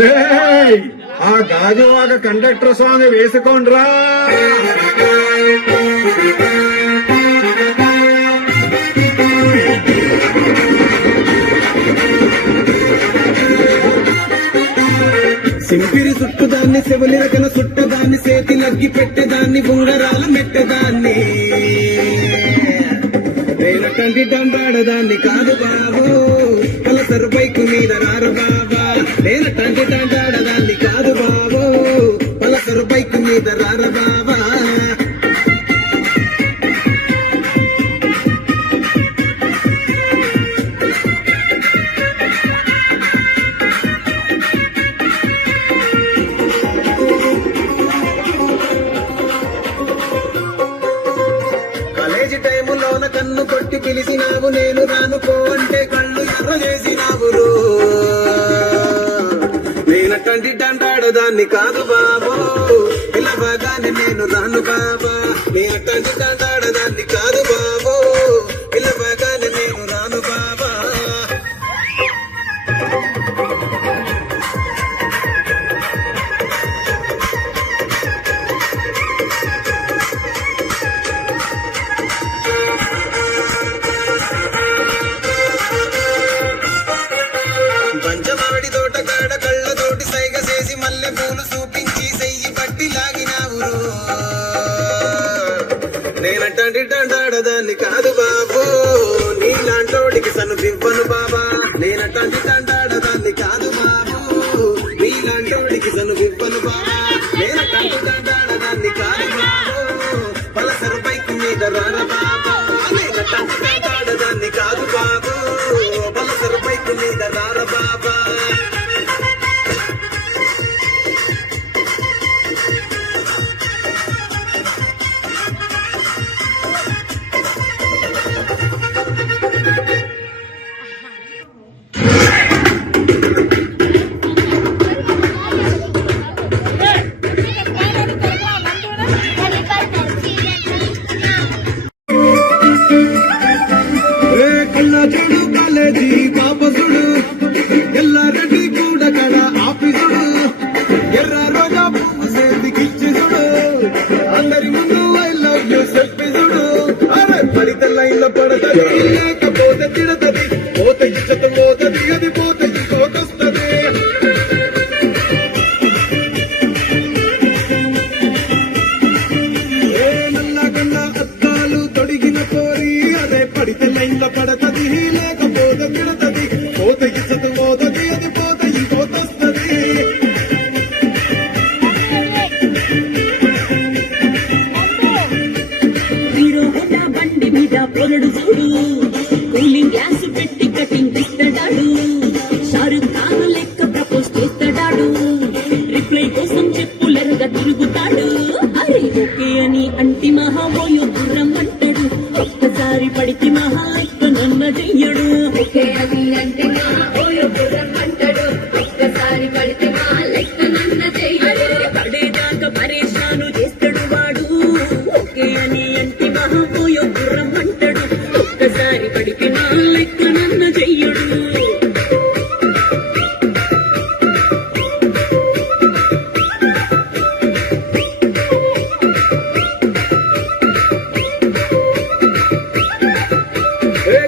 రే ఆ Gajuwaka conductor song వేసుకోండ్రా. సింపిరి చుట్టుదాన్ని శివులి రకన చుట్టదాన్ని చేతి నగ్గి పెట్టేదాన్ని ఉంగరాల మెట్టదాన్ని నేనటంటి దండాడదాన్ని కాదు బాబు పలసరు బైకు మీద రారు బాబా. నేనటంటి దండాడదాన్ని కాదు బాబు పలసరు బైకు మీద రారు బాబా. కాలేజీ టైములోన కన్ను కొట్టి పిలిచినావు నేను రానుకో అంటే కళ్ళు ఎర్ర చేసినావు. నేనటంటి దండాడదాన్ని కాదు బాబు పిలవగానే నేను రాను బాబా. నేనటంటి దండాడదాన్ని కాదు బాబు పిలవగానే నేను రాను బాబా. పంచమాడి తోట కాడ కళ్ళతోటి సైగ చేసి మల్లె పూలు చూపించి సెయ్యి పట్టి లాగినావు. నేనటంటి దండాడదాన్ని కాదు బాబు నీలాంటోడికి సనుపివ్వను బాబా. నేనటంటి దండాడదాన్ని కాదు బాబు నీలాంటోడికి సనుపివ్వను బాబా. నేనటంటి దండాడదాన్ని కాదు బాబు పలసరు బైక్ మీద రార బాబా. నేనటంటి దండాడదాన్ని కాదు బాబు పలసరు బైక్ మీద రార బాబా. కళ్ళాచుడు కాలేజీ పాపసుడు ఎల్లారెడ్డి కూడా కడ ఆఫీసుడు ఎర్ర రోజా పువ్వు సేతికిచ్చుడు అందరి ముందు ఐ లవ్ యూ సెల్ఫీసుడు. అరే పడితే లైన్ లో పడతది లేకపోతే తిడతది పోత ఇచ్చత పోతది అది పోత ఇంకోటొస్తది. నల్లగల్ల అద్దాలు తొడిగిన పోరి అదే పడితే లైన్ లో పడతది లేకపోతే తిడతది పోత ఇచ్చత పోతది అది పోత ఇంకోటొస్తది. హీరో హోండా బండి మీద పొరడు చూడు కూలింగ్ గ్యాస్ పెట్టి కటింగ్ ఇస్తాడాడు. షారుఖ్ ఖాన్ లెక్క ప్రపోజ్ చేస్తాడాడు. రిప్లై కోసం చెప్పులెరగా తిరుగుతాడు. అరే ఓకే అని అంటి మహాబోయో గుర్రం అంటాడు. ఒక్కసారి పడితే మహా లెక్క నన్న చెయ్యడు. ఓకే అని అంటే మహాబోయో గుర్రం అంటాడు. ఒక్కసారి పడితే మహా లెక్క నన్న చెయ్యడు. పడేదాకా పరేషాను చేస్తాడు వాడు. ఓకే అని అంటి మహాబోయో గుర్రం అంటాడు. ఒక్కసారి పడితే మహా లెక్క నన్న చెయ్యడు.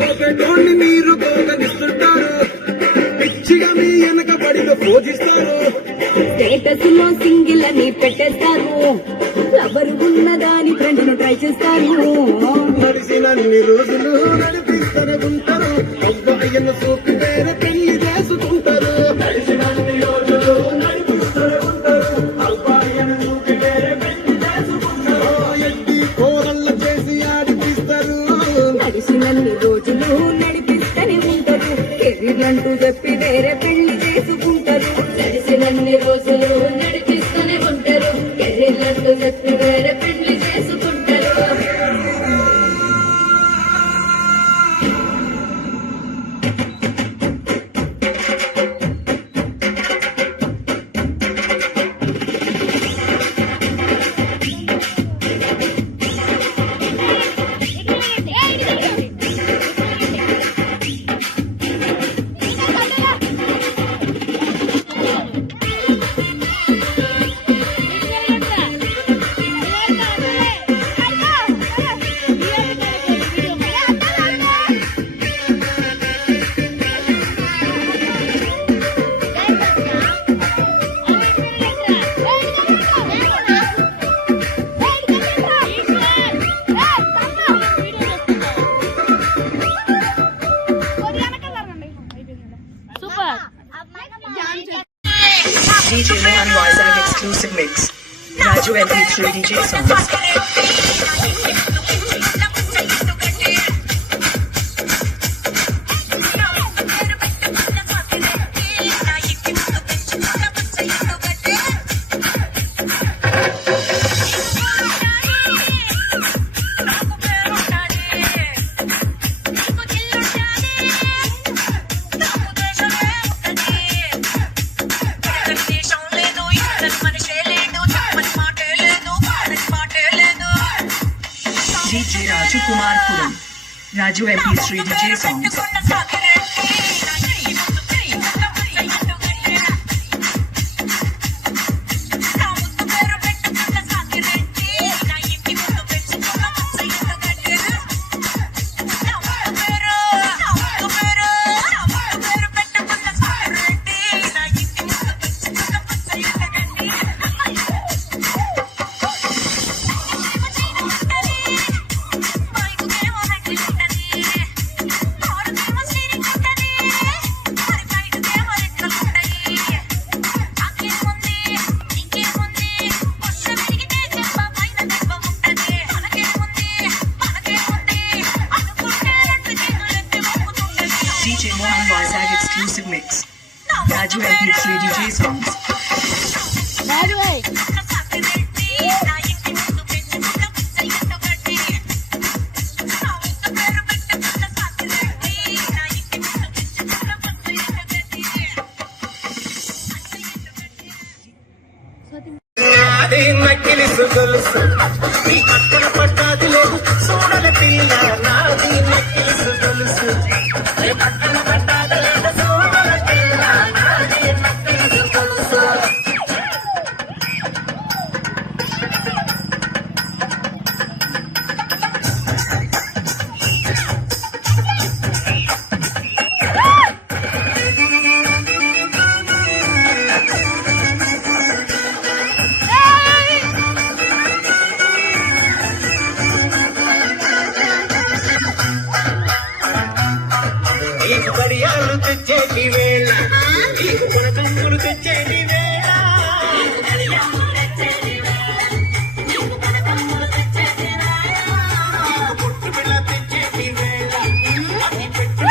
గోపెటోన్ని మీరు గోగనిస్తుంటారు పిచ్చిగా మీ వెనక పడిగా పూజిస్తారు. స్టేటస్ లో సింగిల్ అని పెట్టేస్తారు. లవర్ ఉన్నదాని ఫ్రెండ్ ను ట్రై చేస్తారు. నడిచినన్ని రోజులు నడిపిస్తూనే ఉంటారు. అబ్బాయిని చూపి వేరే పెళ్లి చేసుకుంటారు. నడిచినన్ని రోజులు నడిపిస్తూనే ఉంటారు. అబ్బాయిని చూపి వేరే పెళ్లి చేసుకుంటారు. ఎట్టి కోరళ్ళ చేసి ఆడిపిస్తారు. నడిచినన్ని రోజులు నడిపిస్తూనే ఉంటారు. కెరీర్ అంటూ చెప్పి వేరే పెళ్లి చేసుకుంటారు. నడిచినన్ని రోజులు నడిపిస్తూనే ఉంటారు. కెరీర్లంటూ చెప్పి వేరే పెళ్లి చేసుకుంటారు. DJ Mohan Vizag exclusive mix. Raju MP3 DJ songs. DJ Raju Kumar Puram. Raju MP3 DJ songs. DJ Mohan Vizag exclusive mix. Raju MP3 DJ songs. నాది నక్కిలిసు గొలుసు నీ పక్కన పట్టాది లేదు చూడల పిల్ల నాది నక్కిలిసు గొలుసు నీ పక్కన పట్టాది లేదు చూడల పిల్ల నాది నక్కిలిసు గొలుసు నీకు గడియాలు తెచ్చేటి వేళ నీకు కొనకంకులు తెచ్చేటి వేళ నీకు పుట్టు పిల్ల తెచ్చేటి వేళ అతి పెట్టు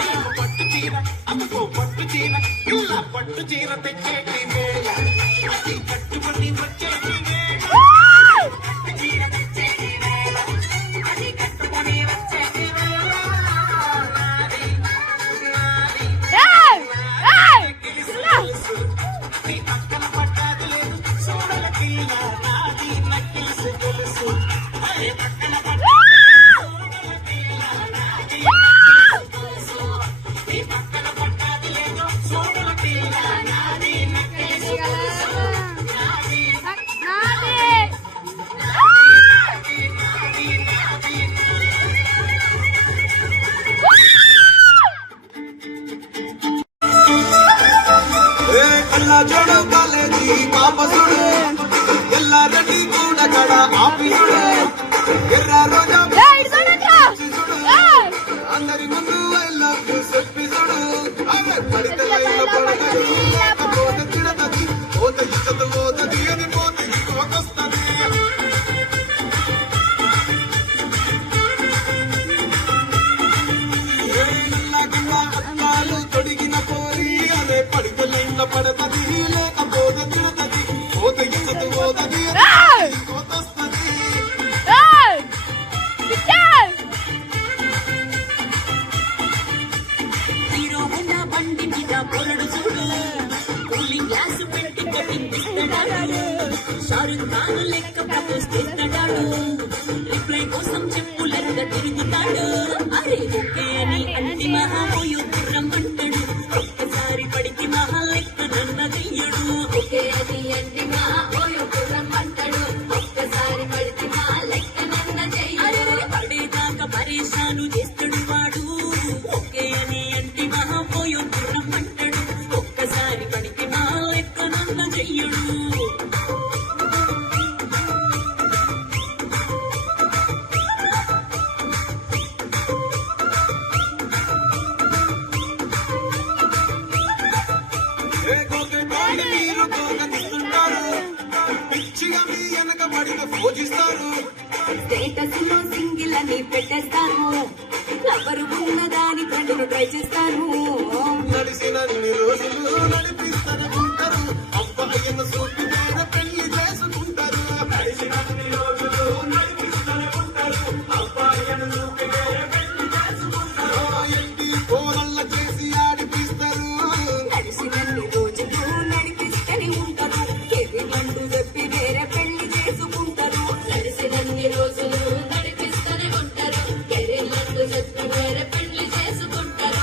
నీకు పట్టు చీర అమ్మకు పట్టు చీర ఇలా పట్టు చీర తెచ్చేటి వేళ అతి కట్టుకొని వచ్చేటి వేళ నీ పక్కన పట్టాది లేదు చూడల పిల్ల నాది నక్కిలిసు గొలుసు నీ పక్కన పట్టాది చూడల పిల్ల నాది నక్కిలిసు గొలుసు నీ పక్కన పట్టాది లేదు చూడల పిల్ల నాది నక్కిలిసు గొలుసు నాది కల్లా చూడు కాలేజీ పాపసుడు ఎల్లారెడ్డి కూడా కడ ఆఫీసుడు ఎర్ర రోజా చూడు అందరి ముందు ఐ లవ్ యు చెప్పిసుడు అరే పడితే లైల పడదు పోత తిడతది పోత ఇచ్చత పోతది అని పోతది కోకొస్తది అన్నాలు తొడిగిన పోరి అదే పడితే లైన్ల పడతది లేకపోతే తిడతది పోత ఇచ్చత పోతది కోకొస్తది హీరో హోండా బండి మీద పొరడు చూడు కూలింగ్ గ్లాస్ పెట్టి కొట్టింగ్ ఇస్తాడాడు షారుఖ్ ఖాన్ లెక్క ప్రపోజ్ చేస్తాడాడు రిప్లై కోసం చెప్పులెక్క తిరుగుతాడు అరే ఓకే అని అంటి మహామోయు రమ్మంటాడు ఒక్కసారి పడికి మహా లెక్క నన్న చెయ్యడు ఒకే అది అంటి మా ఓయో రమ్మంటాడు ఒక్కసారి పడితే మా లెక్క నన్న చెయ్యడు అరే పడేదాకా పరేషాను చేస్తాడు వాడు ఓకే అని అంటి మహామోయు రమ్మంటాడు ఒక్కసారి పడికి మా లెక్క నన్న చెయ్యడు మీరు పోగనిస్తుంటారు పిచ్చిగా మీ వెనక పడిన పూజిస్తారు స్టేటస్ లో సింగిల్ అని పెట్టేస్తాను ఎవరు ఉన్నదాని ఫ్రెండ్ను ట్రై చేస్తాను నడిసినన్ని రోజులు నడిపిస్తూనే ఉంటారు అబ్బాయిని చూపి వేరే పెళ్లి చేసుకుంటారు నడిసినన్ని రోజులు నడిపిస్తూనే ఉంటారు అబ్బాయిని చూపి వేరే పెళ్లి చేసుకుంటారు ఎట్టి పోరల్ల చేసి ఆడిపిస్తారు కలిసినన్ని రోజులు నడిపిస్తూనే ఉంటారు ఎర్రి మండు చెప్పి వేరే పెళ్లి చేసుకుంటారు కలిసినన్ని రోజులు నడిపిస్తూనే ఉంటారు కెరీర్లంటూ చెప్పి వేరే పెళ్లి చేసుకుంటారు